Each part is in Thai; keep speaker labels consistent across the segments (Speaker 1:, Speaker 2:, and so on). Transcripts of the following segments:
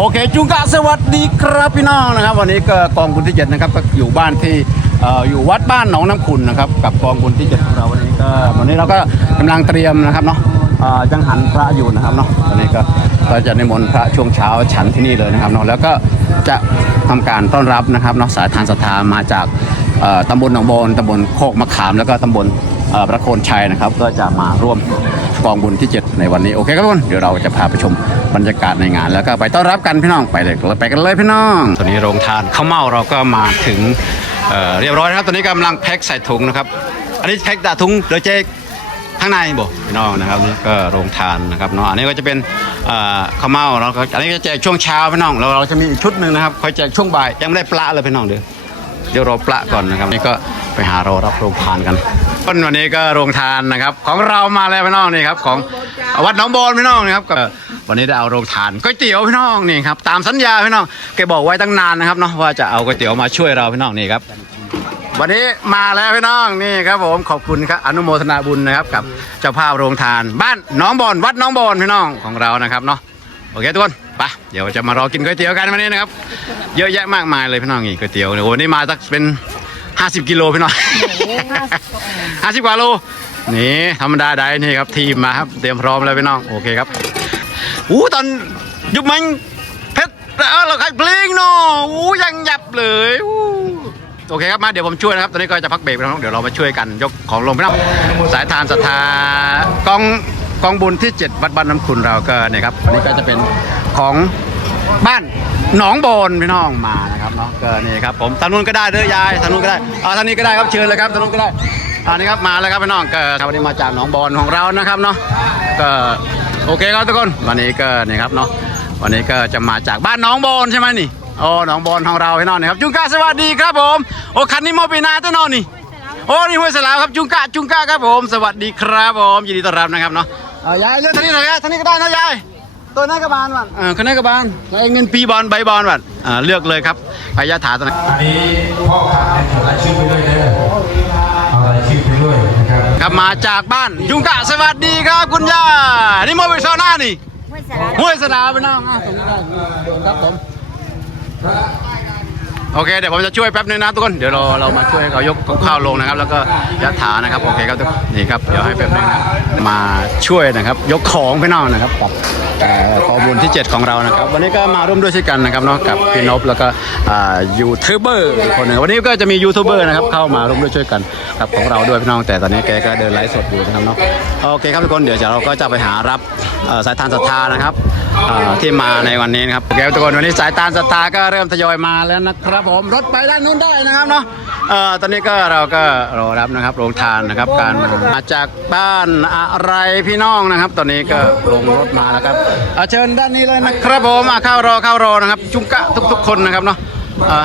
Speaker 1: โอเคจุงกะสวัสดีครับพี่น้องนะครับ วันนี้ก็กองบุญที่เจ็ดนะครับก็อยู่บ้านที่ออยู่วัดบ้านหนองน้ำขุนนะครับกับกองบุญที่เจ็ดของเราวันนี้ก็วันนี้เราก็กำลังเตรียมนะครับเนาะจังหันพระอยู่นะครับเนาะวันนี้ก็ก็จะนิมนต์พระช่วงเช้าฉันที่นี่เลยนะครับเนาะแล้วก็จะทำการต้อนรับนะครับเนาะสายทานศรัทธามาจากตำบลหนองโบนตำบลโคกมะขาม แล้วก็ตำบลพระโคนชัยนะครับ ก็จะมาร่วม กองบุญที่ 7 ในวันนี้โอเคครับทุกคนเดี๋ยวเราจะพาไปชมบรรยากาศในงาน แล้วก็ไปต้อนรับกันพี่น้องไปเลยไปกันเลยพี่น้องตอนนี้โรงทานข้าวเม่าเราก็มาถึงเเรียบร้อยนะครับตอนนี้กำลังแพ็คใส่ถุงนะครับอันนี้แพ็คดาถุงเดี๋ยวเจ๊ข้างในบอกพี่น้องนะครับนี่ก็โรงทานนะครับเนาะอันนี้ก็จะเป็นข้าวเม่าเราก็อันนี้จะแจกช่วงเช้าพี่น้องเราเราจะมีอีกชุดหนึ่งนะครับคอยแจกช่วงบ่ายยังไม่ได้ปลาเลยพี่น้องเดี๋ยว เดี๋ยวรอปลาก่อนนะครับนี่ก็ไปหาเรารับโรงทานกันต้นวันนี้ก็โรงทานนะครับ ของเรามาแล้วพี่น้องนี่ครับของวัดหนองบอนพี่น้องนะครับก็วันนี้ได้เอาโรงทานก๋วยเตี๋ยวพี่น้องนี่ครับตามสัญญาพี่น้องแกบอกไว้ตั้งนานนะครับเนาะว่าจะเอาก๋วยเตี๋ยวมาช่วยเราพี่น้องนี่ครับวันนี้มาแล้วพี่น้องนี่ครับผมขอบคุณครับอนุโมทนาบุญนะครับกับเจ้าภาพโรงทาน บ้านน้องบอนวัดน้องบอนพี่น้องของเรานะครับเนาะโอเคทุกคน ไปเดี๋ยวจะมารอกินก๋วยเตี๋ยวกันวันนี้นะครับ เยอะแยะมากมายเลยพี่น้องนี่ก๋วยเตี๋ยวเนี่ยโอ้นี่มาสักเป็น 50 กิโลพี่น้อง50กว่าโลนี่ธรรมดาได้นี่ครับทีมมาครับเตรียมพร้อมแล้วพี่น้องโอเคครับอู้ตอนยุบมันเพชรแล้วเราใครเพลงเนาะอู้ยังยับเลยอู้โอเคครับมาเดี๋ยวผมช่วยนะครับตอนนี้ก็จะพักเบรกไปนะครับเดี๋ยวเรามาช่วยกันยกของลงพี่น้องสายทานศรัทธากอง กองบุญที่ 7 วัดบ้านน้ำคุณเราก็เนี่ยครับอันนี้ก็จะเป็นของบ้านหนองโบนพี่น้องมานะครับเนาะก็นี่ครับผมทางนู้นก็ได้เด้อยายทางนู้นก็ได้อ่าทางนี้ก็ได้ครับเชิญเลยครับทางนู้นก็ได้อันนี้ครับมาแล้วครับพี่น้องก็ครับวันนี้มาจากหนองบอนของเรานะครับเนาะก็โอเคครับทุกคนวันนี้ก็นี่ครับเนาะวันนี้ก็จะมาจากบ้านหนองบอนใช่ไหมนี่โอ้หนองบอนของเราพี่น้องนะครับจุงกาสวัสดีครับผมโอ้คันนี้มอปีนาเจ้าน้องนี่โอ้นี่ห้วยสลาวครับจุงกะจุงกะครับผม สวัสดีครับผมยินดีต้อนรับนะครับเนาะ เอายายเลือกทางนี้หน่อยยายทางนี้ก็ได้นะยายตัวหน้ากระบาลวันเออคนหน้ากระบาลแล้วเองเงินปีบอลใบบอลวันอ่าเลือกเลยครับไปยะถาตัวนั้น
Speaker 2: อันนี้พ่อค้าแข่งรายชื่อไปด้วยนะเอารายชื่อไปด้วยนะครับ
Speaker 1: ครับมาจากบ้านจุงกะสวัสดีครับคุณย่านี่มอวิซอน่านี่
Speaker 3: ไม่สาระ
Speaker 1: ห้วยสลาวไปนั่งอะตรงนี้ได้ครับผม โอเคเดี๋ยวผมจะช่วยแป๊บนึงนะทุกคนเดี๋ยวเราเรามาช่วยเขายกข้าวลงนะครับ แล้วก็ยัดถานะครับโอเคครับทุกคนนี่ครับเดี๋ยวให้แป๊บนึงนะมาช่วยนะครับ ยกของไปน้องนะครับกับเอ่อขอบุญที่ 7 ของเรานะครับ วันนี้ก็มาร่วมด้วยช่วยกันนะครับเนาะกับพี่นพแล้วก็ยูทูบเบอร์คนหนึ่งวันนี้ก็จะมียูทูบเบอร์นะครับเข้ามาร่วมด้วยช่วยกันครับของเราด้วยพี่น้องแต่ตอนนี้แกก็เดินไลฟ์สดอยู่นะครับเนาะโอเคครับทุกคนเดี๋ยวเราก็จะไปหารับสายทานศรัทธานะครับที่มาในวันนี้นะครับโอเคทุกคนวันนี้สายตาลสตาร์ก็เริ่มทยอยมาแล้วนะครับผมรถไปด้านนู้นได้นะครับเนาะเอ่อตอนนี้ก็เราก็รอรับนะครับโรงทานนะครับการมาจากบ้านอะไรพี่น้องนะครับ ตอนนี้ก็ลงรถมาแล้วครับอะเชิญด้านนี้เลยนะครับผมอะเข้ารอเข้ารอนะครับ จุงกะทุก ๆ คนนะครับเนาะอ่า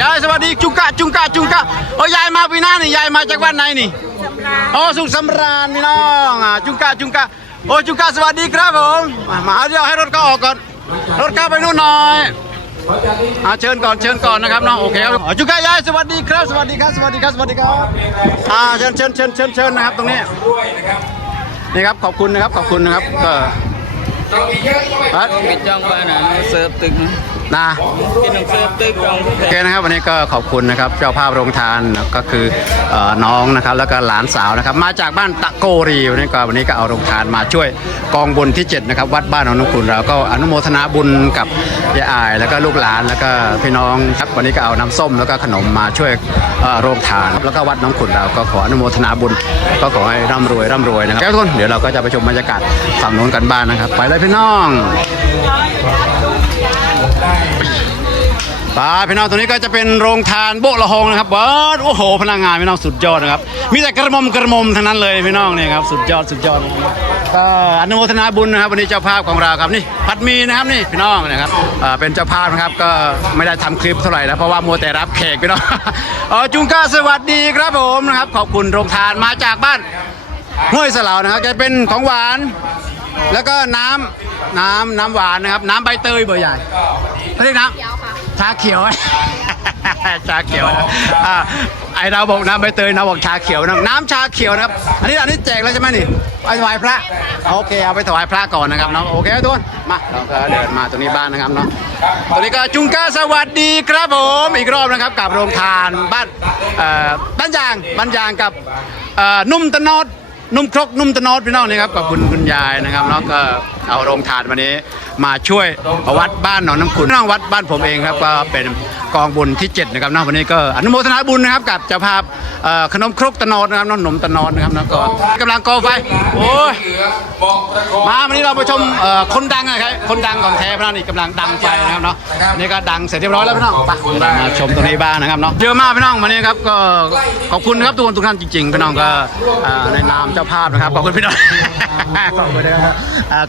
Speaker 1: ยายสวัสดีจุงกะจุงกะจุงกะโอ้ยายมาปีหน้านี่ยายมาจากบ้านไหนนี่
Speaker 3: สำราญ
Speaker 1: โอ้สุขสำราญพี่น้องอะจุงกะจุงกะโอ้จุงกะสวัสดีครับผมมามาเดี๋ยวให้รถเขาออกก่อนรถเข้าไปนู่นหน่อย อะเชิญก่อนเชิญก่อนนะครับน้องโอเคครับอ๋อจุงกะยายสวัสดีครับ สวัสดีครับสวัสดีครับสวัสดีครับอ่าเชิญเชิญเชิญเชิญเชิญนะครับตรงนี้นี่ครับขอบคุณนะครับขอบคุณนะครับก็ครับ
Speaker 4: cái trong ba là sơ từng
Speaker 1: นะ
Speaker 4: cái đồng sơ từng trong
Speaker 1: โอเคนะครับวันนี้ก็ขอบคุณนะครับเจ้าภาพโรงทานก็คืออน้องนะครับแล้วก็หลานสาวนะครับ มาจากบ้านตะโกรีวันนี้ก็วันนี้ก็เอาโรงทานมาช่วยกองบุญที่7นะครับวัดบ้านองน้ำคุณเราก็อนุโมทนาบุญกับยายอาย แล้วก็ลูกหลานแล้วก็พี่น้องครับวันนี้ก็เอาน้ำส้มแล้วก็ขนมมาช่วยโรงทาน แล้วก็วัดน้องขุนเราก็ขออนุโมทนาบุญ ก็ขอให้ร่ำรวยร่ำรวยนะครับทุกคนเดี๋ยวเราก็จะไปชมบรรยากาศฝั่งโน้นกันบ้างนะครับ ไปเลยพี่น้อง ปาพี่น้องตัวนี้ก็จะเป็นโรงทานโบะละหงนะครับเบิร์ดโอ้โห พนักงานพี่น้องสุดยอดนะครับ มีแต่กระมมกระมมทั้งนั้นเลยพี่น้องเนี่ยครับสุดยอดสุดยอดนะครับก็อนุโมทนาบุญนะครับ วันนี้เจ้าภาพของเราครับนี่พัดมีนะครับนี่พี่น้องนะครับเป็นเจ้าภาพนะครับก็ไม่ได้ทำคลิปเท่าไหร่นะเพราะว่ามัวแต่รับแขกพี่น้องออจุงก้าสวัสดีครับผมนะครับ ขอบคุณโรงทานมาจากบ้านห้วยสลาวนะครับจะเป็นของหวาน แล้วก็น้ำ น้ำน้ำหวานนะครับ น้ำใบเตยเบอร์ใหญ่เขาเรียกน้ำชาเขียว ชาเขียวนะอ่าไอเราบอกน้ำใบเตยนะบอกชาเขียวนะน้ำชาเขียวนะครับ อันนี้อันนี้แจกแล้วใช่ไหมนี่ไปถวายพระโอเคเอาไปถวายพระก่อนนะครับเนาะโอเคทุกคนมาเราก็เดินมาตรงนี้บ้านนะครับเนาะตรงนี้ก็จุงก้าสวัสดีครับผมอีกรอบนะครับกับโรงทานบ้านเอ่อบ้านยางบ้านยางกับเอ่อนุ่มตะนอด นุ่มครกนุ่มตะนอดพี่น้องนี่ครับกับคุณคุณยายนะครับเนาะก็เอาโรงทานวันนี้มาช่วยวัดบ้านหนองน้ำขุนน้องวัดบ้านผมเองครับก็เป็น กองบุญที่ 7 นะครับนะวันนี้ก็อนุโมทนาบุญนะครับกับเจ้าภาพเอ่อขนมครกตะนอดนะครับน้องหนมตะนอดนะครับแล้วก็กำลังก่อไฟโอ้ยมาวันนี้เราไปชมเอ่อคนดังนะครับคนดังของแท้พี่น้องนี่กำลังดังไฟนะครับเนาะนี่ก็ดังเสร็จเรียบร้อยแล้วพี่น้องไปเดี๋ยวเรามาชมตรงนี้บ้างนะครับเนาะเยอะมากพี่น้องวันนี้ครับก็ขอบคุณนะครับทุกคนทุกท่านจริงๆพี่น้องก็อ่อในนามเจ้าภาพนะครับขอบคุณพี่น้องขอบคุณนะครับ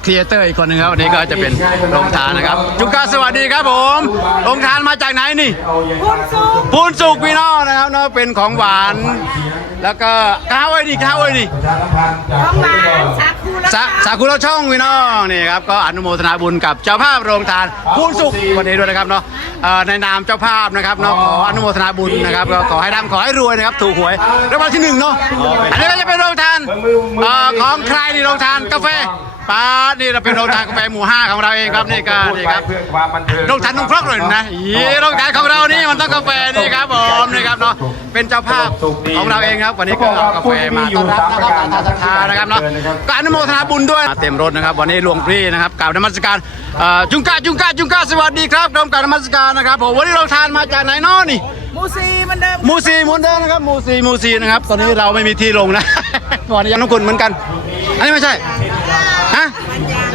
Speaker 1: ครีเอเตอร์อีกคนหนึงครับวันนี้ก็จะเป็นโรงทานนะครับจุกาสวัสดีครับผมโรงทานมาจากไหนนี่พูนสุกพี่น้องนะครับเนาะเป็นของหวาน แล้วก็ข้าวไอ้นี่ข้าวไอ้นี่
Speaker 3: ของหวานสาคูแล้ว
Speaker 1: สาสาคุเราช่องพี่น้องนี่ครับก็อนุโมทนาบุญกับเจ้าภาพโรงทานพูนสุขวันนี้ด้วยนะครับเนาะเอ่อในนามเจ้าภาพนะครับเนาะขออนุโมทนาบุญนะครับก็ขอให้ร่ำขอให้รวยนะครับถูกหวยรางวัลที่หนึ่งเนาะอันนี้ก็จะเป็นโรงทานเอ่อของใครนี่โรงทานกาแฟป้าดนี่เราเป็นโรงทานกาแฟหมู่ห้าของเราเองครับนี่ก็นี่ครับ
Speaker 2: เพื่อความบันเทิง
Speaker 1: โรงทานนุ่งครกเลยนะอีโรงทานของเรานี่มันต้องกาแฟนี่ครับผมนี่ครับเนาะ เป็นเจ้าภาพของเราเองครับ วันนี้ก็เอากาแฟมาต้อนรับนะครับตามศรัทธานะครับเนาะก็อนุโมทนาบุญด้วยมาเต็มรถนะครับ วันนี้หลวงพี่นะครับกล่าวนมัสการเอ่อจุงกาจุงกาจุงกาสวัสดีครับกรมการนมัสการนะครับผมวันนี้เราทานมาจากไหนเนาะนี่
Speaker 3: มูซีเหมันเดิม
Speaker 1: หมูซีหมูเดิมนะครับหมูซีหมูซีนะครับ ตอนนี้เราไม่มีที่ลงนะวันนี้ยังน้องคุณเหมือนกัน อันนี้ไม่ใช่ฮะ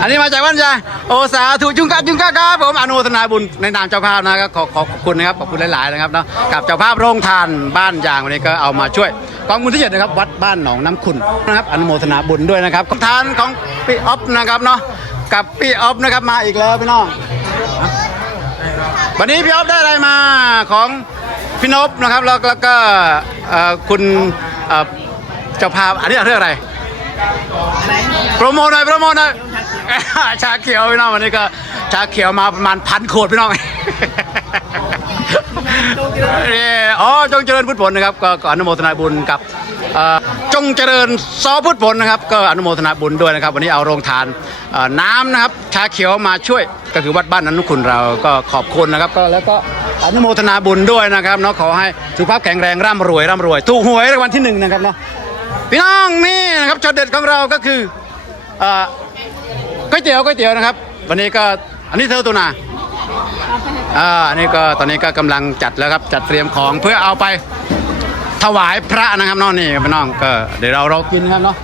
Speaker 1: อันนี้มาจากวันยาโอสาธุจุงกาจุงกาครับผมอนุทนาบุญในนามเจ้าภาพนะครับขอขอบคุณนะครับขอบคุณหลายๆนะครับเนาะกับเจ้าภาพโรงทานบ้านยางวันนี้ก็เอามาช่วยกองบุญที่เจ็ดนะครับวัดบ้านหนองน้ำขุนนะครับอนุโมทนาบุญด้วยนะครับกองทานของพี่ออฟนะครับเนาะกับพี่ออฟนะครับมาอีกแล้วพี่น้องวันนี้พี่ออฟได้อะไรมาของพี่นพนะครับแล้วแล้วก็คุณเอ่อเจ้าภาพอันนี้เรื่องอะไร โปรโมทหน่อยโปรโมทหน่อยชาเขียวพี่น้องวันนี้ก็ชาเขียวมาประมาณพันขวดพี่น้องนี่อ๋อจงเจริญพุทธผลนะครับก็อนุโมทนาบุญกับจงเจริญซอพุทธผลนะครับ ก็อนุโมทนาบุญด้วยนะครับ วันนี้เอาโรงทานน้ำนะครับ ชาเขียวมาช่วยก็คือวัดบ้านอนุคุณเราก็ขอบคุณนะครับ ก็แล้วก็อนุโมทนาบุญด้วยนะครับเนาะขอให้สุขภาพแข็งแรงร่ำรวยร่ำรวยถูกหวยรางวัลที่หนึ่งนะครับเนาะ พี่น้องนี่นะครับช็อตเด็ดของเราก็คือก๋วยเตี๋ยวก๋วยเตี๋ยวนะครับ วันนี้ก็อันนี้เธอตัวนาอ่าอันนี้ก็ตอนนี้ก็กำลังจัดแล้วครับจัดเตรียมของเพื่อเอาไปถวายพระนะครับน้องนี่พี่น้องก็เดี๋ยวเราเรากินครับเนาะ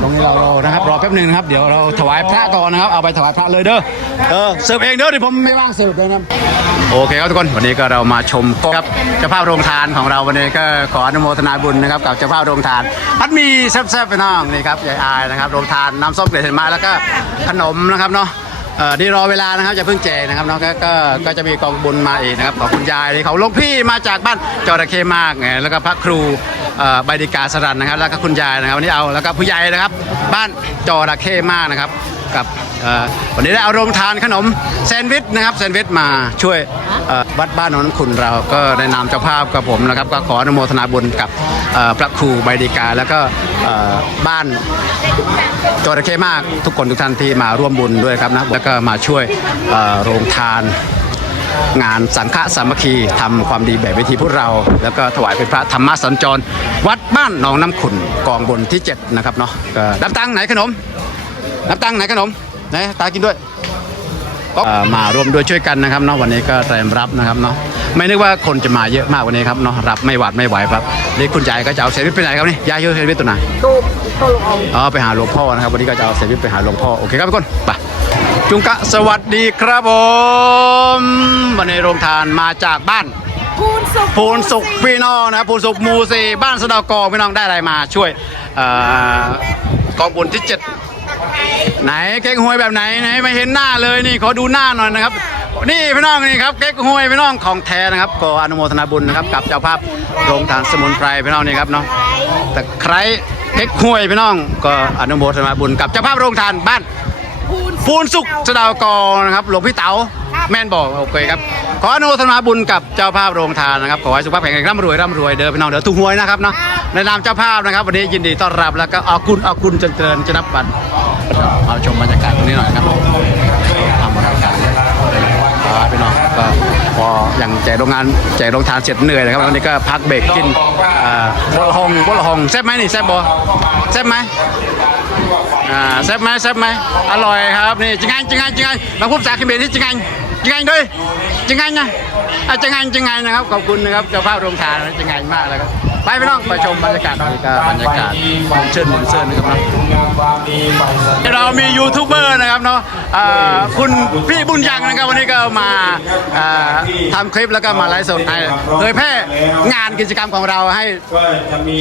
Speaker 1: ตรงนี้เรารอนะครับ รอแป๊บหนึงนะครับ เดี๋ยวเราถวายพระก่อนนะครับ เอาไปถวายพระเลยเด้อ เออ เสิร์ฟเองเด้อเดี๋ยวผมไม่ว่างเสิร์ฟเลยนะ โอเคครับทุกคน วันนี้ก็เรามาชมครับเจ้าภาพโรงทานของเราวันนี้ก็ขออนุโมทนาบุญนะครับกับเจ้าภาพโรงทานพัดหมีแซ่บๆไปน้องนี่ครับยายอายนะครับ โรงทานน้ำส้มเกล็ดเห็นไหมแล้วก็ขนมนะครับเนาะเอ่อนี่รอเวลานะครับจะเพิ่งแจกนะครับเนาะก็ก็ก็จะมีกองบุญมาอีกนะครับขอบคุณยายที่เขาหลวงพี่มาจากบ้านจระเข้มากไงแล้วก็พระครูเอ่อ ใบดิกาสรันนะครับ แล้วก็คุณยายนะครับวันนี้เอาแล้วก็ผู้ใหญ่นะครับ บ้านจอระเข้มากนะครับ กับวันนี้ได้เอาโรงทานขนมแซนด์วิชนะครับแซนด์วิชมาช่วยวัดบ้านหนนคุณเราก็ในนามเจ้าภาพกับผมนะครับ ก็ขออนุโมทนาบุญกับพระครูใบดิกา แล้วก็บ้านจระเข้มากทุกคนทุกท่านที่มาร่วมบุญด้วยครับนะแล้วก็มาช่วยโรงทาน งานสังฆสามัคคีทำความดีแบบวิธีพวกเรา แล้วก็ถวายเป็นพระธรรมสัญจร วัดบ้านหนองน้ำขุนกองบนที่ 7 นะครับเนาะก็นับตังค์ไหนขนมนับตังค์ไหนขนมไหนตากินด้วยก็เอ่อมาร่วมด้วยช่วยกันนะครับเนาะวันนี้ก็เตรียมรับนะครับเนาะไม่นึกว่าคนจะมาเยอะมากวันนี้ครับเนาะรับไม่หวาดไม่ไหวครับนี่คุณยายก็จะเอาเซนวิชไปไหนครับนี่ยายเยอะเซนวิชตัวไหน
Speaker 3: ตูบตูบเอา
Speaker 1: อ๋อไปหาหลวงพ่อนะครับวันนี้ก็จะเอาเซวิตไปหาหลวงพ่อโอเคครับทุกคนไป จุงกะสวัสดีครับผมวันนี้โรงทานมาจากบ้าน
Speaker 3: พูนสุก
Speaker 1: พูนสุขพี่น้องนะครับพูนสุขหมูซีบ้านสะเดากองพี่น้องได้อะไรมาช่วยเอ่อกองบุญที่เจ็ดไหนเก๊กฮวยแบบไหนไหนไม่เห็นหน้าเลยนี่ขอดูหน้าหน่อยนะครับ นี่พี่น้องนี่ครับเก๊กฮวยพี่น้องของแท้นะครับก็อนุโมทนาบุญนะครับกับเจ้าภาพโรงทานสมุนไพรพี่น้องนี่ครับเนาะตะไคร้เก๊กฮวยพี่น้องก็อนุโมทนาบุญกับเจ้าภาพโรงทานบ้าน
Speaker 3: พูน
Speaker 1: ปูนสุขสะดาวกอนะครับ หลวงพี่เต๋า
Speaker 3: ค่ะ
Speaker 1: แม่นบอกโอเคครับ ขออนุโมทนาบุญกับเจ้าภาพโรงทานนะครับ ขอให้สุขภาพแข็งแรงร่ำรวยร่ำรวยเด้อพี่น้องเด้อถูกหวยนะครับเนาะในนามเจ้าภาพนะครับ วันนี้ยินดีต้อนรับแล้วก็เอาคุณเอาคุณเจริญจะนับบัตรเอาชมบรรยากาศตรงนี้หน่อยครับทำบรรยากาศครับพี่น้องก็พออย่างแจกโรงงานแจกโรงทานเสร็จเหนื่อยนะครับวันนี้ก็พักเบรกกินอ่าบัวละหงบัวละหงแซ่บไหมนี่แซ่บบ่แซ่บไหม อ่าแซ่บไหมแซ่บไหมอร่อยครับนี่จิงไงจิงไงจิงไงบางพูดภาษาเขมรนี่จิงไงจิงไงด้วยจิงไงนะอะจิงไงจิงไงนะครับขอบคุณนะครับเจ้าภาพโรงทานจิงไงมากเลยครับ ไปพี่น้องไปชมบรรยากาศนี่ก็บรรยากาศเชิญหมุนเชิญนะครับเนาะเรามียูทูบเบอร์นะครับเนาะอ่าคุณพี่บุญยังนะครับวันนี้ก็มาอ่าทำคลิปแล้วก็มาไลฟ์สดให้เผยแพร่งานกิจกรรมของเราให้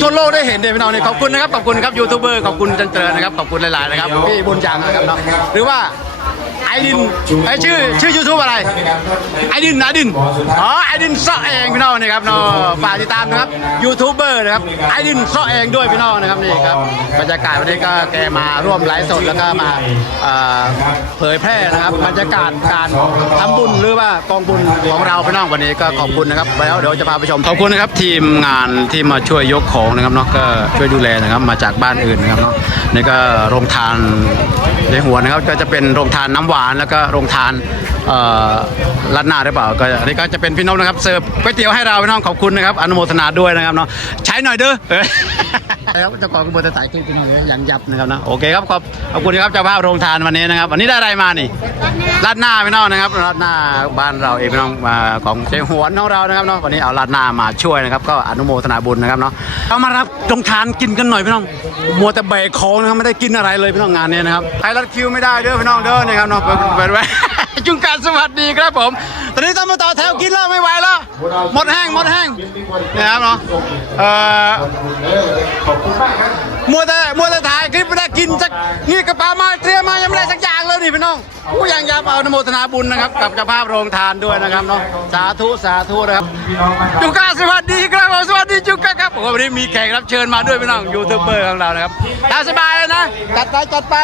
Speaker 1: ทั่วโลกได้เห็นเดพี่น้องเนี่ยขอบคุณนะครับขอบคุณครับยูทูบเบอร์ขอบคุณจันเจริญนะครับขอบคุณหลายๆนะครับพี่บุญยังนะครับเนาะหรือว่า ไอดินไอชื่อชื่อยูทูบอะไร ไอดินไอดินอ๋อไอดินซ่อเองพี่น้องนะครับเนาะฝากติดตามนะครับยูทูบเบอร์นะครับไอดินซ่อเองด้วยพี่น้องนะครับนี่ครับบรรยากาศวันนี้ก็แกมาร่วมไลฟ์สดแล้วก็มาเอ่อเผยแพร่นะครับบรรยากาศการทำบุญหรือว่ากองบุญของเราพี่น้องวันนี้ก็ขอบคุณนะครับแล้วเดี๋ยวจะพาไปชมขอบคุณนะครับทีมงานที่มาช่วยยกของนะครับเนาะก็ช่วยดูแลนะครับมาจากบ้านอื่นนะครับเนาะนี่ก็โรงทานในหัวนะครับก็จะเป็นโรงทานน้ำหวานแล้วก็โรงทานรัดหน้าหรือเปล่าก็อันนี้ก็จะเป็นพี่นพนะครับเสิร์ฟก๋วยเตี๋ยวให้เราพี่น้องขอบคุณนะครับอนุโมทนาด้วยนะครับเนาะใช้หน่อยเด้อเออครับเจ้าของกระบวนการถ่ายคลิปพี่น้องเลยอย่างยับนะครับนะโอเคครับขอบขอบคุณครับเจ้าภาพโรงทานวันนี้นะครับวันนี้ได้อะไรมานี่รัดหน้าพี่น้องนะครับรัดหน้าบ้านเราเองพี่น้องมาของเจหวนของเรานะครับเนาะวันนี้เอารัดหน้ามาช่วยนะครับก็อนุโมทนาบุญนะครับเนาะเอามารับโรงทานกินกันหน่อยพี่น้องมัวแต่เบรกของนะครับไม่ได้กินอะไรเลยพี่น้องงานนี้นะครับใครรัดคิวไม่ได้เด้อพี่น้องเด้อนี่ครับเนาะเปิดเปิดไว้ จุงการสวัสดีครับผม ตอนนี้ต้องมาต่อแถวกินแล้วไม่ไหวแล้ว หมดแห้งหมดแห้งนะครับเนาะเอ่อมัวแต่มัวแต่ถ่ายคลิปไม่ได้กินสักนี่กระเป๋ามาเตรียมมายังไม่ได้สักอย่างเลยนี่พี่น้องผู้ยังยาเอานโมทนาบุญนะครับ กับเจ้าภาพโรงทานด้วยนะครับเนาะสาธุสาธุนะครับจุงการสวัสดีครับผมสวัสดี วันนี้มีแขกรับเชิญมาด้วยพี่น้องยูทูบเบอร์ของเรานะครับตามสบายเลยนะจัดไปจัดไป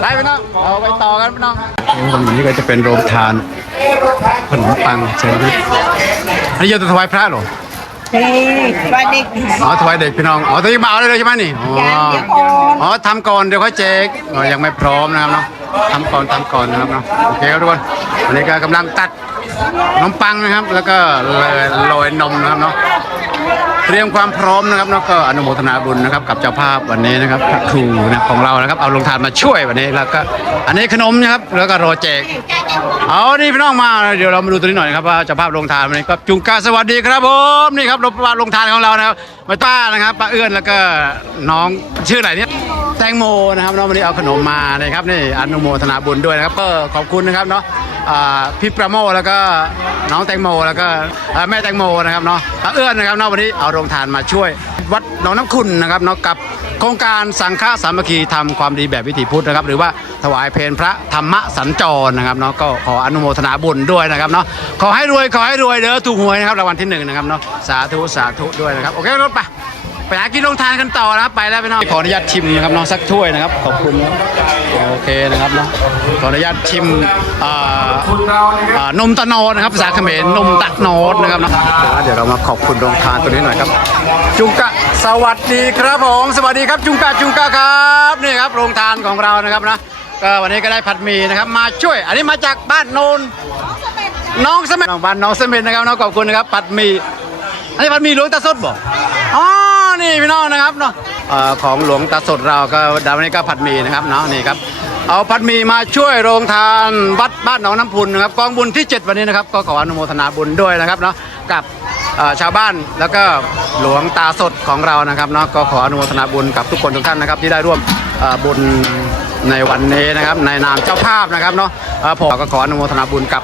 Speaker 1: ไปพี่น้องเอาไปต่อกันพี่น้องตรงนี้ก็จะเป็นโรงทานขนมปังเชนวิทอันนี้จะถวายพระเหรอ
Speaker 3: เฮ้ยวันเด็ก
Speaker 1: อ๋อถวายเด็กพี่น้องอ๋อตอนนี้มาเอาได้เลยใช่ไหมนี่อ๋อ
Speaker 3: ยังเดี๋ยวก่อน
Speaker 1: อ๋อทำก่อนเดี๋ยวค่อยแจกอ๋อยังไม่พร้อมนะครับเนาะทำก่อนทำก่อนนะครับเนาะโอเคครับทุกคนวันนี้ก็กำลังตัดข นมปังนะครับ แล้วก็โรยนมนะครับเนาะเตรียมความพร้อมนะครับแล้วก็อนุโมทนาบุญนะครับ กับเจ้าภาพวันนี้นะครับครูนะของเรานะครับ เอาลงทานมาช่วยวันนี้แล้วก็ อันนี้ขนมนะครับแล้วก็รอแจกเอานี่พี่น้องมาเดี๋ยวเรามาดูตัวนี้หน่อยนะครับว่าเจ้าภาพลงทานวันนี้ก็จุงกาสวัสดีครับผมนี่ครับรถป้าลงทานของเรานะครับมาป้านะครับป้าเอื้อนแล้วก็น้องชื่ออะไรเนี่ย แตงโมนะครับน้องวันนี้เอาขนมมานะครับนี่อนุโมทนาบุญด้วยนะครับ ก็ขอบคุณนะครับเนาะพี่ประโมแล้วก็น้องแตงโมแล้วก็แม่แตงโมนะครับเนาะเอื้อนนะครับเนาะวันนี้เอาโรงทานมาช่วย วัดหนองน้ำขุนนะครับเนาะกับโครงการสังฆสามัคคีทำความดีแบบวิถีพุทธนะครับ หรือว่าถวายเพลพระธรรมสัญจรนะครับเนาะก็ขออนุโมทนาบุญด้วยนะครับเนาะขอให้รวยขอให้รวยเด้อถูกหวยนะครับรางวัลที่หนึ่งนะครับเนาะสาธุสาธุด้วยนะครับโอเครถไป ไปหากินโรงทานกันต่อนะครับไปแล้วพี่น้องขออนุญาตชิมนะครับน้องสักถ้วยนะครับขอบคุณนะโอเคนะครับเนาะขออนุญาตชิมอ่าอ่านมตะโนดนะครับภาษาเขมรนมตะโนดนะครับเนาะเดี๋ยวเรามาขอบคุณโรงทานตัวนี้หน่อยครับ จุงกะสวัสดีครับผมสวัสดีครับจุงกะจุงกะครับนี่ครับโรงทานของเรานะครับนะก็วันนี้ก็ได้ผัดหมี่นะครับมาช่วย อันนี้มาจากบ้านโนนน้องเสม็ดน้องบ้านน้องเสม็ดนะครับน้องขอบคุณนะครับผัดหมี่อันนี้ผัดหมี่หลวงตาสดบ่อ๋อ นี่พี่น้องนะครับเนาะของหลวงตาสดเราก็ดาวนี้ก็ผัดหมี่นะครับเนาะนี่ครับเอาผัดหมี่มาช่วยโรงทานวัดบ้านหนองน้ำพุนนะครับกองบุญที่ 7 วันนี้นะครับ ก็ขออนุโมทนาบุญด้วยนะครับเนาะกับชาวบ้านแล้วก็หลวงตาสดของเรานะครับเนาะก็ขออนุโมทนาบุญกับทุกคนทุกท่านนะครับที่ได้ร่วมบุญในวันนี้นะครับในนามเจ้าภาพนะครับเนาะเอ่อผมก็ขออนุโมทนาบุญกับ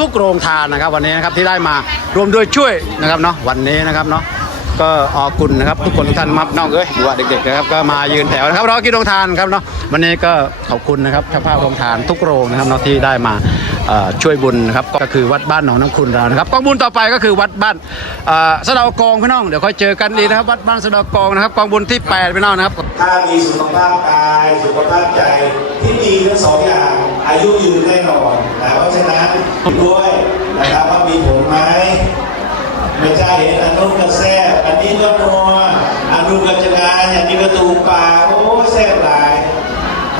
Speaker 1: ทุกๆ โรงทานนะครับ วันนี้นะครับที่ได้มารวมด้วยช่วยนะครับเนาะวันนี้นะครับเนาะ ก็ออกุลนะครับ ทุกคนทุกท่านมับน้องเอ้ยว่าเด็กๆนะครับก็มายืนแถวนะครับรอกินโรงทานครับเนาะวันนี้ก็ขอบคุณนะครับเจ้าภาพโรงทานทุกโรงนะครับเนาะที่ได้มาช่วยบุญนะครับก็คือวัดบ้านหนองน้ำคุณเรานะครับกองบุญต่อไปก็คือวัดบ้านสะเดากองพี่น้องเดี๋ยวค่อยเจอกันดีนะครับวัดบ้านสะเดากองนะครับกองบุญที่แปดพี่น้องนะครับ
Speaker 5: ถ้ามีสุขภาพกายสุขภาพใจที่ดีทั้งสองอย่างอายุยืนแน่นอนนะเพราะฉะนั้นด้วยนะครับว่ามีผลไหม ไม่ใช่เห็นอันนู้นก็แซ่บอันนี้ก็นัวอันนู้นก็จะงานอย่างนี้ก็ตูปลาโอ้แซ่บหลาย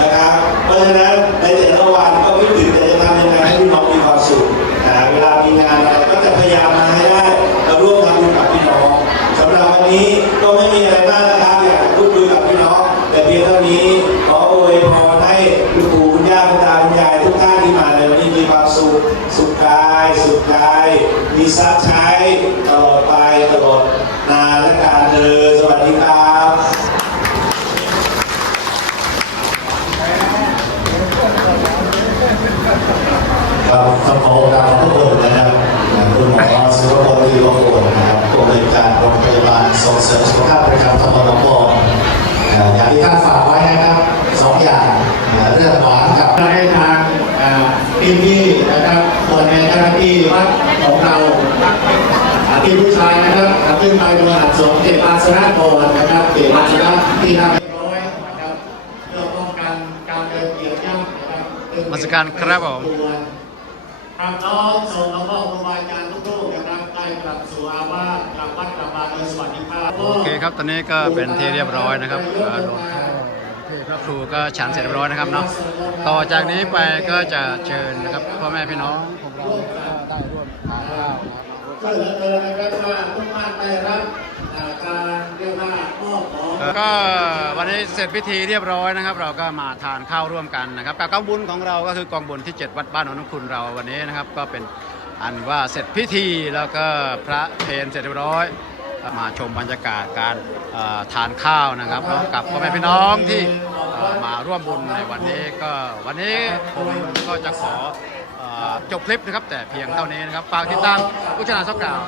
Speaker 5: นะครับเพราะฉะนั้นในแต่ละวันก็วิถีแต่จะทำยังไงให้พี่น้องมีความสุขเวลามีงานอะไรก็จะพยายามมาให้ได้มาร่วมทำบุญกับพี่น้องสำหรับวันนี้ก็ไม่มีอะไรมาก ความสุข สุขกาย สุขกาย มีทรัพย์ใช้ตลอดไปตลอดนานและการเดินสวัสดีครับ
Speaker 6: ครับต้องขอโอกาสขอบคุณนะครับคุณหมอสุรพลทีวโกนนะครับผู้บริการโรงพยาบาลส่งเสริมสุขภาพประจำตำบลหนองบัวเอ่ออย่างที่ท่านฝากไว้นะครับสองอย่างเอ่อเรื่องหวานกับให้ทางเอ่อ พี่พี่ๆนะครับส่วนในเจ้าหน้าที่วัดของเราอ่าที่ผู้ชายนะครับขึ้นไปบนหัดสงฆ์เขตอาสนะก่อนนะครับเขตอาสนะที่นั่งเรียบร้อยนะครับเพื่อป้องกันการเดินเหยียบย่ำนะครับ
Speaker 1: นมัสการครับผม
Speaker 6: ครับน้องส่งน้องพ่อครูบาอาจารย์ทุกรูปนะครับได้กลับสู่อาวาสกลับวัดกลับมาโดยสวัสดิภาพ
Speaker 1: โอเคครับตอนนี้ก็เป็นที่เรียบร้อยนะครับเอ่อหลวงพ่อพระ ครูก็ฉันเสร็จเรียบร้อยนะครับเนาะต่อจากนี้ไปก็จะเชิญนะครับพ่อแม่พี่น้องของเราได้ร่วมทานข้าวนะครับ
Speaker 6: ก็เหลือเกินนะครับว่าทุกท่านได้รับการเรียกว่ามอบของ
Speaker 1: ก็วันนี้เสร็จพิธีเรียบร้อยนะครับ เราก็มาทานข้าวร่วมกันนะครับกับกองบุญของเราก็คือกองบุญที่ 7 วัดบ้านอน้ำคุณเราวันนี้นะครับ ก็เป็นอันว่าเสร็จพิธีแล้วก็พระเพลเสร็จเรียบร้อย มาชมบรรยากาศการทานข้าวนะครับพร้อมกับพ่อแม่พี่น้องที่มาร่วมบุญในวันนี้ก็วันนี้ผมก็จะขออ่อจบคลิปนะครับ แต่เพียงเท่านี้นะครับฝากติดตามผู้ชนาสกาว